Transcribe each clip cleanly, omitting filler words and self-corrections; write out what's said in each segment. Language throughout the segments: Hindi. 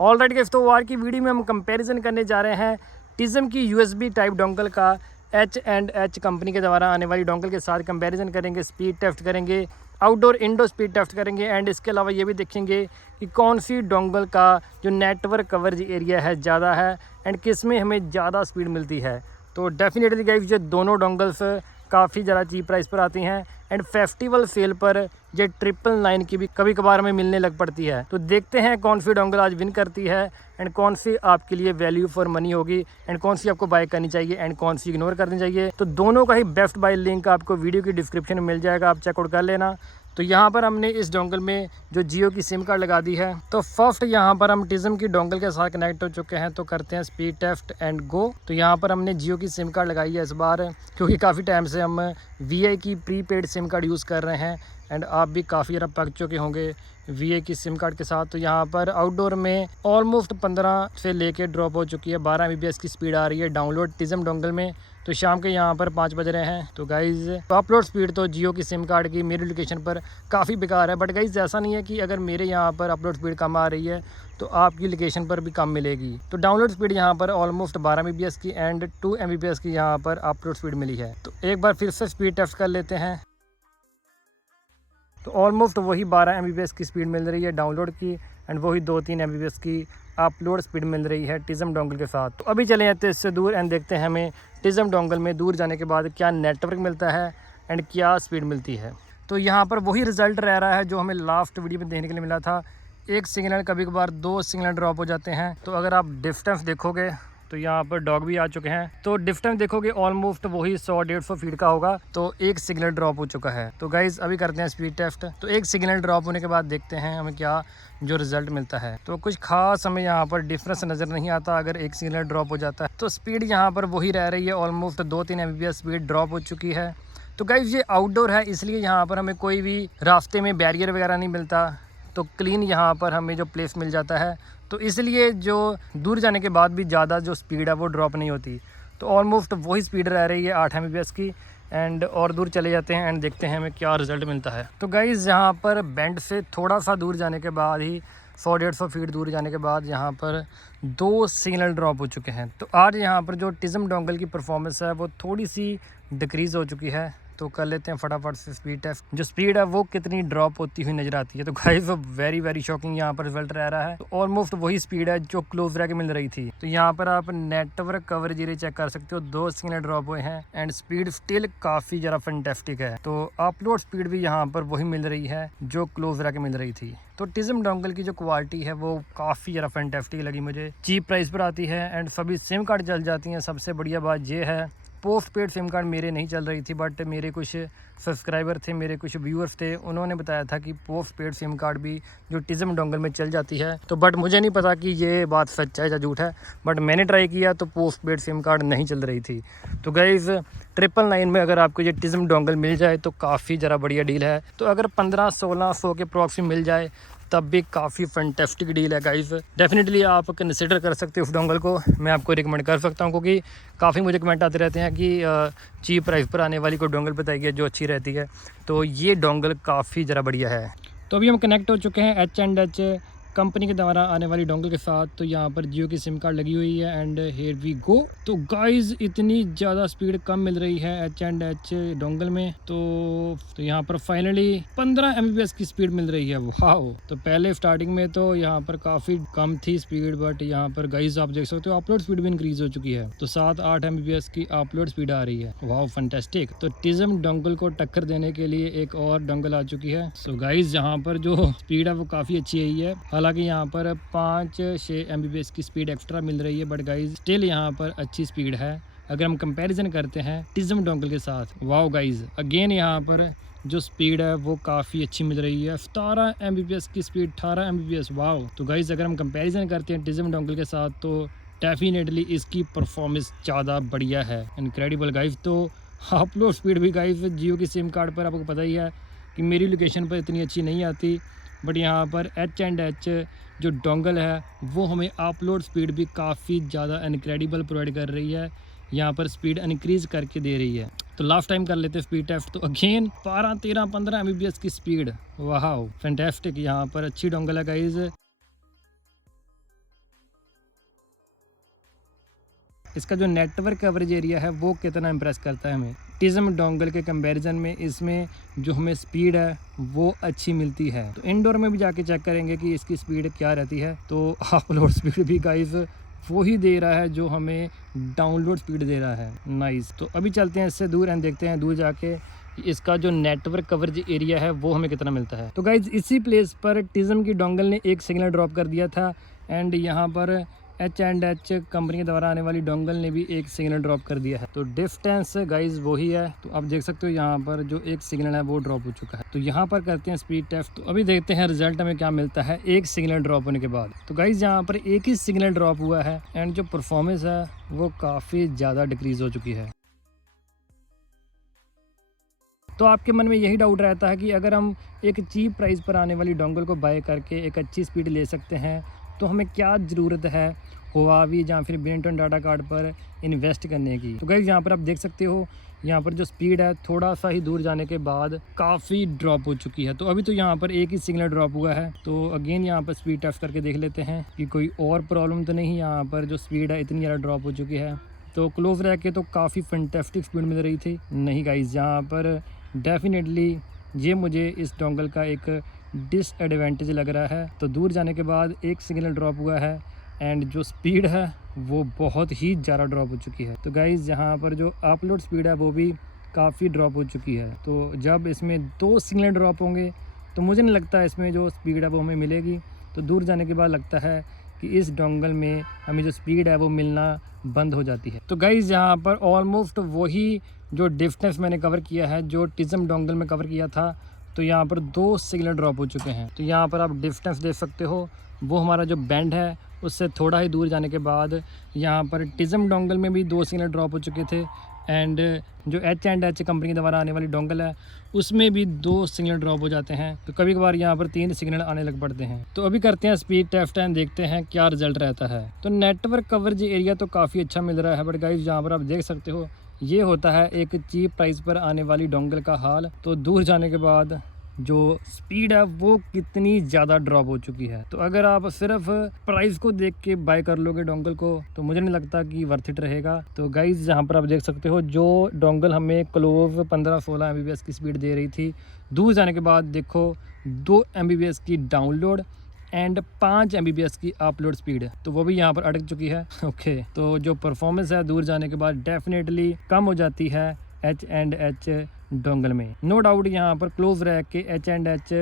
ऑलराइट गाइस, तो आज की वीडियो में हम कंपैरिजन करने जा रहे हैं टिज्म की यूएसबी टाइप डोंगल का H&H कंपनी के द्वारा आने वाली डोंगल के साथ कंपैरिजन करेंगे, स्पीड टेस्ट करेंगे, आउटडोर इंडोर स्पीड टेस्ट करेंगे एंड इसके अलावा ये भी देखेंगे कि कौन सी डोंगल का जो नेटवर्क कवरेज एरिया है ज़्यादा है एंड किस में हमें ज़्यादा स्पीड मिलती है। तो डेफिनेटली गाइस ये दोनों डोंगल्स काफ़ी ज़्यादा चीप प्राइस पर आती हैं एंड फेस्टिवल सेल पर ये 999 की भी कभी कभार में मिलने लग पड़ती है। तो देखते हैं कौन सी डोंगल आज विन करती है एंड कौन सी आपके लिए वैल्यू फॉर मनी होगी एंड कौन सी आपको बाय करनी चाहिए एंड कौन सी इग्नोर करनी चाहिए। तो दोनों का ही बेस्ट बाय लिंक आपको वीडियो की डिस्क्रिप्शन में मिल जाएगा, आप चेकआउट कर लेना। तो यहाँ पर हमने इस डोंगल में जो जियो की सिम कार्ड लगा दी है। तो फर्स्ट यहाँ पर हम टिज्म की डोंगल के साथ कनेक्ट हो चुके हैं, तो करते हैं स्पीड टेस्ट एंड गो। तो यहाँ पर हमने जियो की सिम कार्ड लगाई है इस बार, क्योंकि काफ़ी टाइम से हम वी की प्रीपेड सिम कार्ड यूज़ कर रहे हैं एंड आप भी काफ़ी ज़्यादा पक चुके होंगे वी की सिम कार्ड के साथ। तो यहाँ पर आउटडोर में ऑलमोस्ट 15 से लेके ड्रॉप हो चुकी है, 12 Mbps की स्पीड आ रही है डाउनलोड टिज्म डोंगल में। तो शाम के यहाँ पर 5 बज रहे हैं। तो गाइज़ अपलोड स्पीड तो जियो की सिम कार्ड की मेरी लोकेशन पर काफ़ी बेकार है, बट गाइज़ ऐसा नहीं है कि अगर मेरे यहाँ पर अपलोड स्पीड कम आ रही है तो आपकी लोकेशन पर भी कम मिलेगी। तो डाउनलोड स्पीड यहाँ पर ऑलमोस्ट 12 Mbps की एंड 2 Mbps की यहाँ पर अपलोड स्पीड मिली है। तो एक बार फिर से स्पीड टेस्ट कर लेते हैं। तो ऑलमोस्ट वही 12 Mbps की स्पीड मिल रही है डाउनलोड की एंड वही 2-3 Mbps की अपलोड स्पीड मिल रही है टिज्म डोंगल के साथ। तो अभी चले जाते हैं इससे दूर एंड देखते हैं हमें टिज्म डोंगल में दूर जाने के बाद क्या नेटवर्क मिलता है एंड क्या स्पीड मिलती है। तो यहाँ पर वही रिज़ल्ट रह रहा है जो हमें लास्ट वीडियो में देखने के लिए मिला था। एक सिग्नल कभी कभार 2 सिग्नल ड्रॉप हो जाते हैं। तो अगर आप डिस्टेंस देखोगे तो यहाँ पर डॉग भी आ चुके हैं, तो डिस्टेंस देखोगे ऑलमोस्ट वही 100-150 फीट का होगा। तो एक सिग्नल ड्रॉप हो चुका है। तो गाइज़ अभी करते हैं स्पीड टेस्ट। तो एक सिग्नल ड्रॉप होने के बाद देखते हैं हमें क्या जो रिजल्ट मिलता है। तो कुछ खास हमें यहाँ पर डिफरेंस नज़र नहीं आता अगर एक सिग्नल ड्रॉप हो जाता है। तो स्पीड यहाँ पर वही रह रही है, ऑलमोस्ट 2-3 Mbps स्पीड ड्रॉप हो चुकी है। तो गाइज़ ये आउटडोर है, इसलिए यहाँ पर हमें कोई भी रास्ते में बैरियर वगैरह नहीं मिलता। तो क्लीन यहाँ पर हमें जो प्लेस मिल जाता है, तो इसलिए जो दूर जाने के बाद भी ज़्यादा जो स्पीड है वो ड्रॉप नहीं होती। तो ऑलमोस्ट वही स्पीड रह रही है 8 Mbps की एंड और दूर चले जाते हैं एंड देखते हैं हमें क्या रिज़ल्ट मिलता है। तो गाइज़ यहाँ पर बैंड से थोड़ा सा दूर जाने के बाद ही 100-150 फीट दूर जाने के बाद यहाँ पर 2 सिग्नल ड्रॉप हो चुके हैं। तो आज यहाँ पर जो टिज्म डोंगल की परफॉर्मेंस है वो थोड़ी सी डिक्रीज़ हो चुकी है। तो कर लेते हैं फटाफट से स्पीड टेस्ट, जो स्पीड है वो कितनी ड्रॉप होती हुई नजर आती है। तो गाइस वेरी शॉकिंग यहाँ पर रिजल्ट रह रहा है। तो ऑलमोस्ट वही स्पीड है जो क्लोज रह के मिल रही थी। तो यहाँ पर आप नेटवर्क कवरेज एरिया चेक कर सकते हो, 2 सिग्नल ड्रॉप हुए हैं एंड स्पीड स्टिल काफ़ी ज़्यादा फैंटास्टिक है। तो अपलोड स्पीड भी यहाँ पर वही मिल रही है जो क्लोज रह के मिल रही थी। तो टिज्म डोंगल की जो क्वालिटी है वो काफ़ी ज़्यादा फैंटास्टिक लगी मुझे, चीप प्राइस पर आती है एंड सभी सिम कार्ड चल जाती हैं। सबसे बढ़िया बात ये है पोस्ट पेड सिम कार्ड मेरे नहीं चल रही थी, बट मेरे कुछ सब्सक्राइबर थे, मेरे कुछ व्यूअर्स थे, उन्होंने बताया था कि पोस्ट पेड सिम कार्ड भी जो टिज्म डोंगल में चल जाती है। तो बट मुझे नहीं पता कि ये बात सच है या झूठ है, बट मैंने ट्राई किया तो पोस्ट पेड सिम कार्ड नहीं चल रही थी। तो गाइज़ 999 में अगर आपको ये टिज्म डोंगल मिल जाए तो काफ़ी ज़रा बढ़िया डील है। तो अगर 1500-1600 के प्रॉक्सी मिल जाए तब भी काफ़ी फैंटास्टिक डील है गाइस। डेफिनेटली आप कंसिडर कर सकते हो उस डोंगल को, मैं आपको रिकमेंड कर सकता हूँ, क्योंकि काफ़ी मुझे कमेंट आते रहते हैं कि चीप प्राइस पर आने वाली कोई डोंगल बताइए जो अच्छी रहती है। तो ये डोंगल काफ़ी ज़रा बढ़िया है। तो अभी हम कनेक्ट हो चुके हैं H&H कंपनी के द्वारा आने वाली डोंगल के साथ। तो यहाँ पर जियो की सिम कार्ड लगी हुई है एंड हियर वी गो। तो गाइज इतनी ज़्यादा स्पीड कम मिल रही है H&H डोंगल में। तो यहाँ पर फाइनली 15 Mbps की स्पीड मिल रही है। वाओ! तो पहले स्टार्टिंग में तो यहाँ पर काफ़ी कम थी स्पीड, बट यहाँ पर गाइज आप देख सकते हो अपलोड स्पीड भी इंक्रीज हो चुकी है। तो 7-8 Mbps की अपलोड स्पीड आ रही है। Wow fantastic! तो टिज्म डोंगल को टक्कर देने के लिए एक और डोंगल आ चुकी है। सो गाइज यहाँ पर जो स्पीड है वो काफ़ी अच्छी आई है। हालांकि यहाँ पर 5-6 Mbps की स्पीड एक्स्ट्रा मिल रही है, बट गाइज स्टिल यहाँ पर अच्छी स्पीड है अगर हम कंपैरिजन करते हैं टिज्म डोंगल के साथ। वाओ गाइज अगेन यहाँ पर जो स्पीड है वो काफ़ी अच्छी मिल रही है, 17 Mbps की स्पीड, 18 Mbps। वाओ! तो गाइज अगर हम कंपैरिजन करते हैं टिज्म डोंगल के साथ तो डेफिनेटली इसकी परफॉर्मेंस ज़्यादा बढ़िया है, इनक्रेडिबल गाइज। तो अपलोड स्पीड भी गाइज जियो की सिम कार्ड पर आपको पता ही है कि मेरी लोकेशन पर इतनी अच्छी नहीं आती, बट यहाँ पर H&H जो डोंगल है वो हमें अपलोड स्पीड भी काफ़ी ज़्यादा इनक्रेडिबल प्रोवाइड कर रही है, यहाँ पर स्पीड इनक्रीज़ करके दे रही है। तो लास्ट टाइम कर लेते स्पीड टेस्ट। तो अगेन 12, 13, 15 Mbps की स्पीड। वाह फैंटास्टिक! यहाँ पर अच्छी डोंगल है गाइज। इसका जो नेटवर्क कवरेज एरिया है वो कितना इम्प्रेस करता है हमें। टिज्म डोंगल के कंपैरिजन में इसमें जो हमें स्पीड है वो अच्छी मिलती है। तो इंडोर में भी जाके चेक करेंगे कि इसकी स्पीड क्या रहती है। तो अपलोड स्पीड भी गाइस वो ही दे रहा है जो हमें डाउनलोड स्पीड दे रहा है। नाइस। तो अभी चलते हैं इससे दूर एंड देखते हैं दूर जाके इसका जो नेटवर्क कवरेज एरिया है वो हमें कितना मिलता है। तो गाइज इसी प्लेस पर टिज्म की डोंगल ने एक सिग्नल ड्रॉप कर दिया था एंड यहाँ पर H&H कंपनी के द्वारा आने वाली डोंगल ने भी एक सिग्नल ड्रॉप कर दिया है। तो डिस्टेंस गाइज वही है। तो आप देख सकते हो यहाँ पर जो एक सिग्नल है वो ड्रॉप हो चुका है। तो यहाँ पर करते हैं स्पीड टेस्ट। तो अभी देखते हैं रिजल्ट हमें क्या मिलता है एक सिग्नल ड्रॉप होने के बाद। तो गाइज यहाँ पर एक ही सिग्नल ड्रॉप हुआ है एंड जो परफॉर्मेंस है वो काफ़ी ज़्यादा डिक्रीज़ हो चुकी है। तो आपके मन में यही डाउट रहता है कि अगर हम एक चीप प्राइस पर आने वाली डोंगल को बाय करके एक अच्छी स्पीड ले सकते हैं तो हमें क्या ज़रूरत है हुआवी या फिर बेंटन डाटा कार्ड पर इन्वेस्ट करने की। तो गाइस यहाँ पर आप देख सकते हो यहाँ पर जो स्पीड है थोड़ा सा ही दूर जाने के बाद काफ़ी ड्रॉप हो चुकी है। तो अभी तो यहाँ पर एक ही सिग्नल ड्रॉप हुआ है। तो अगेन यहाँ पर स्पीड टेस्ट करके देख लेते हैं कि कोई और प्रॉब्लम तो नहीं। यहाँ पर जो स्पीड है इतनी ज़्यादा ड्रॉप हो चुकी है। तो क्लोज रह के तो काफ़ी फैंटास्टिक स्पीड मिल रही थी। नहीं गाइस, यहाँ पर डेफिनेटली ये मुझे इस डोंगल का एक डिसएडवांटेज लग रहा है। तो दूर जाने के बाद एक सिग्नल ड्रॉप हुआ है एंड जो स्पीड है वो बहुत ही ज़्यादा ड्रॉप हो चुकी है। तो गाइज़ यहाँ पर जो अपलोड स्पीड है वो भी काफ़ी ड्रॉप हो चुकी है। तो जब इसमें 2 सिग्नल ड्रॉप होंगे तो मुझे नहीं लगता इसमें जो स्पीड है वो हमें मिलेगी। तो दूर जाने के बाद लगता है कि इस डोंगल में हमें जो स्पीड है वो मिलना बंद हो जाती है। तो गाइज़ यहाँ पर ऑलमोस्ट वही जो डिस्टेंस मैंने कवर किया है जो टिज्म डोंगल में कवर किया था। तो यहाँ पर 2 सिग्नल ड्रॉप हो चुके हैं। तो यहाँ पर आप डिस्टेंस देख सकते हो, वो हमारा जो बैंड है उससे थोड़ा ही दूर जाने के बाद यहाँ पर टिज्म डोंगल में भी 2 सिग्नल ड्रॉप हो चुके थे एंड जो H&H कंपनी के द्वारा आने वाली डोंगल है उसमें भी 2 सिग्नल ड्रॉप हो जाते हैं। तो कभी कभार यहाँ पर 3 सिग्नल आने लग पड़ते हैं। तो अभी करते हैं स्पीड टेस्ट एंड देखते हैं क्या रिजल्ट रहता है। तो नेटवर्क कवरेज एरिया तो काफ़ी अच्छा मिल रहा है, बट गाइस यहाँ पर आप देख सकते हो ये होता है एक चीप प्राइस पर आने वाली डोंगल का हाल। तो दूर जाने के बाद जो स्पीड है वो कितनी ज़्यादा ड्रॉप हो चुकी है। तो अगर आप सिर्फ प्राइस को देख के बाय कर लोगे डोंगल को तो मुझे नहीं लगता कि वर्थ इट रहेगा। तो गाइज यहाँ पर आप देख सकते हो जो डोंगल हमें क्लोव 15-16 MBPS की स्पीड दे रही थी, दूर जाने के बाद देखो 2 MBPS की डाउनलोड एंड 5 MBPS की अपलोड स्पीड, तो वो भी यहाँ पर अटक चुकी है। ओके, तो जो परफॉर्मेंस है दूर जाने के बाद डेफिनेटली कम हो जाती है H&H डोंगल में। नो डाउट यहाँ पर क्लोज रह के H&H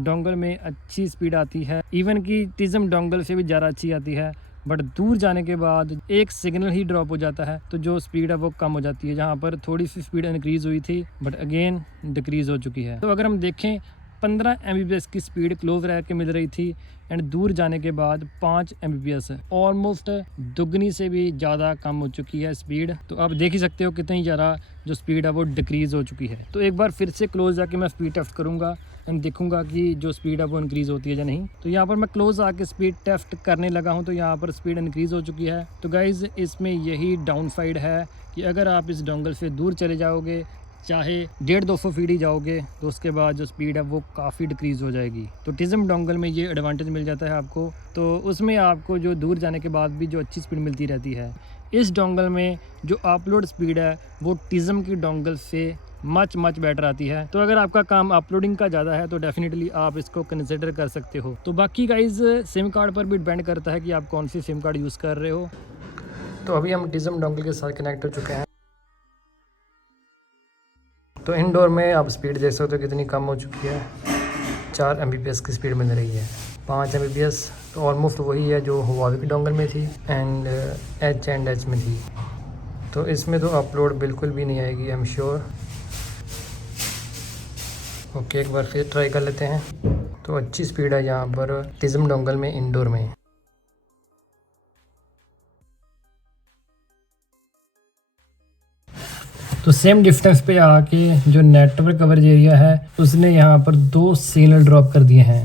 डोंगल में अच्छी स्पीड आती है, इवन कि टिज्म डोंगल से भी ज़्यादा अच्छी आती है। बट दूर जाने के बाद एक सिग्नल ही ड्रॉप हो जाता है तो जो स्पीड है वो कम हो जाती है। जहाँ पर थोड़ी सी स्पीड इंक्रीज़ हुई थी बट अगेन डिक्रीज़ हो चुकी है। तो अगर हम देखें 15 MBPS की स्पीड क्लोज रह के मिल रही थी एंड दूर जाने के बाद 5 MBPS, ऑलमोस्ट दुगनी से भी ज़्यादा कम हो चुकी है स्पीड। तो आप देख ही सकते हो कितनी ज़्यादा जो स्पीड है वो डिक्रीज़ हो चुकी है। तो एक बार फिर से क्लोज जाके मैं स्पीड टेस्ट करूँगा एंड देखूंगा कि जो स्पीड है वो इंक्रीज़ होती है या नहीं। तो यहाँ पर मैं क्लोज आके स्पीड टेस्ट करने लगा हूँ तो यहाँ पर स्पीड इंक्रीज़ हो चुकी है। तो गाइज़ इसमें यही डाउन साइड है कि अगर आप इस डोंगल से दूर चले जाओगे, चाहे 150-200 फीट ही जाओगे, तो उसके बाद जो स्पीड है वो काफ़ी डिक्रीज़ हो जाएगी। तो टिज्म डोंगल में ये एडवांटेज मिल जाता है आपको। तो उसमें आपको जो दूर जाने के बाद भी जो अच्छी स्पीड मिलती रहती है। इस डोंगल में जो अपलोड स्पीड है वो टिज्म की डोंगल से मच बेटर आती है। तो अगर आपका काम अपलोडिंग का ज़्यादा है तो डेफिनेटली आप इसको कंसिडर कर सकते हो। तो बाकी गाइज सिम कार्ड पर भी डिपेंड करता है कि आप कौन सी सिम कार्ड यूज़ कर रहे हो। तो अभी हम टिज्म डोंगल के साथ कनेक्ट हो चुके हैं। तो इंडोर में आप स्पीड देख सकते हो कितनी कम हो चुकी है। 4 MBPS की स्पीड मिल रही है। 5 MBPS तो ऑलमोस्ट वही है जो हुआवी की डोंगल में थी एंड H&H में थी। तो इसमें तो अपलोड बिल्कुल भी नहीं आएगी, आई एम श्योर। ओके, एक बार फिर ट्राई कर लेते हैं। तो अच्छी स्पीड है यहाँ पर टिज्म डोंगल में इंडोर में। तो सेम डिस्टेंस पे आके जो नेटवर्क कवरेज एरिया है उसने यहाँ पर 2 सिग्नल ड्रॉप कर दिए हैं।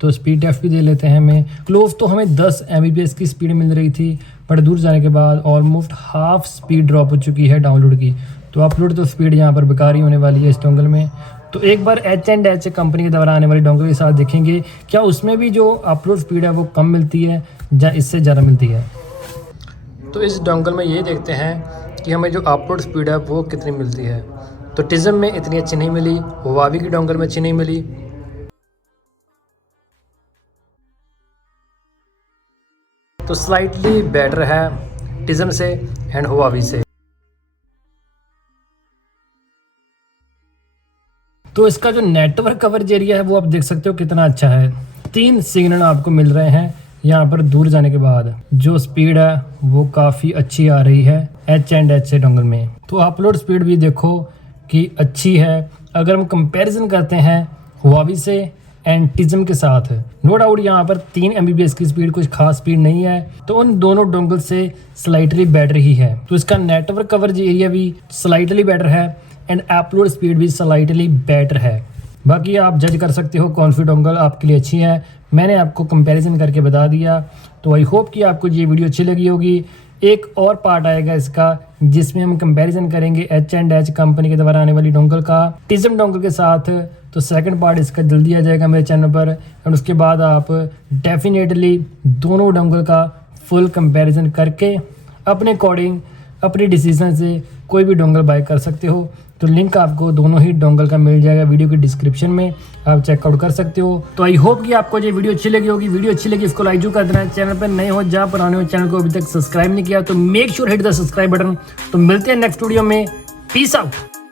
तो स्पीड टेस्ट भी दे लेते हैं हमें। क्लोज तो हमें 10 MBPS की स्पीड मिल रही थी बट दूर जाने के बाद ऑलमोस्ट हाफ स्पीड ड्रॉप हो चुकी है डाउनलोड की। तो अपलोड तो स्पीड यहाँ पर बेकार ही होने वाली है इस डोंगल में। तो एक बार H&H कंपनी के द्वारा आने वाली डोंगल के साथ देखेंगे क्या उसमें भी जो अपलोड स्पीड है वो कम मिलती है या इससे ज़्यादा मिलती है। तो इस डोंगल में ये देखते हैं कि हमें जो अपलोड स्पीड है वो कितनी मिलती है। तो टिज़म में इतनी अच्छी नहीं मिली, हुआवी की डोंगल में अच्छी नहीं मिली। तो स्लाइटली बेटर है टिज़म से एंड हुआवी से। तो इसका जो नेटवर्क कवरेज एरिया है वो आप देख सकते हो कितना अच्छा है। 3 सिग्नल आपको मिल रहे हैं यहाँ पर दूर जाने के बाद। जो स्पीड है वो काफ़ी अच्छी आ रही है H&H से डोंगल में। तो अपलोड स्पीड भी देखो कि अच्छी है। अगर हम कंपैरिजन करते हैं हुआवी से एंड टिज़म के साथ, नो डाउट यहाँ पर 3 Mbps की स्पीड कुछ खास स्पीड नहीं है, तो उन दोनों डोंगल से स्लाइटली बेटर ही है। तो इसका नेटवर्क कवरेज एरिया भी स्लाइटली बेटर है एंड अपलोड स्पीड भी स्लाइटली बेटर है। बाकी आप जज कर सकते हो कौन सी डोंगल आपके लिए अच्छी है। मैंने आपको कंपैरिजन करके बता दिया। तो आई होप कि आपको ये वीडियो अच्छी लगी होगी। एक और पार्ट आएगा इसका जिसमें हम कंपैरिजन करेंगे H&H कंपनी के द्वारा आने वाली डोंगल का टिज़म डोंगल के साथ। तो सेकंड पार्ट इसका जल्दी आ जाएगा मेरे चैनल पर एंड उसके बाद आप डेफिनेटली दोनों डोंगल का फुल कंपैरिजन करके अपने अकॉर्डिंग अपनी डिसीजन से कोई भी डोंगल बाय कर सकते हो। तो लिंक आपको दोनों ही डोंगल का मिल जाएगा वीडियो की डिस्क्रिप्शन में, आप चेकआउट कर सकते हो। तो आई होप कि आपको ये वीडियो अच्छी लगी होगी। वीडियो अच्छी लगी इसको लाइक जो कर देना है। चैनल पर नए हो जहाँ पुराने हो, चैनल को अभी तक सब्सक्राइब नहीं किया तो make sure hit the subscribe button. तो मिलते हैं नेक्स्ट वीडियो में। Peace out.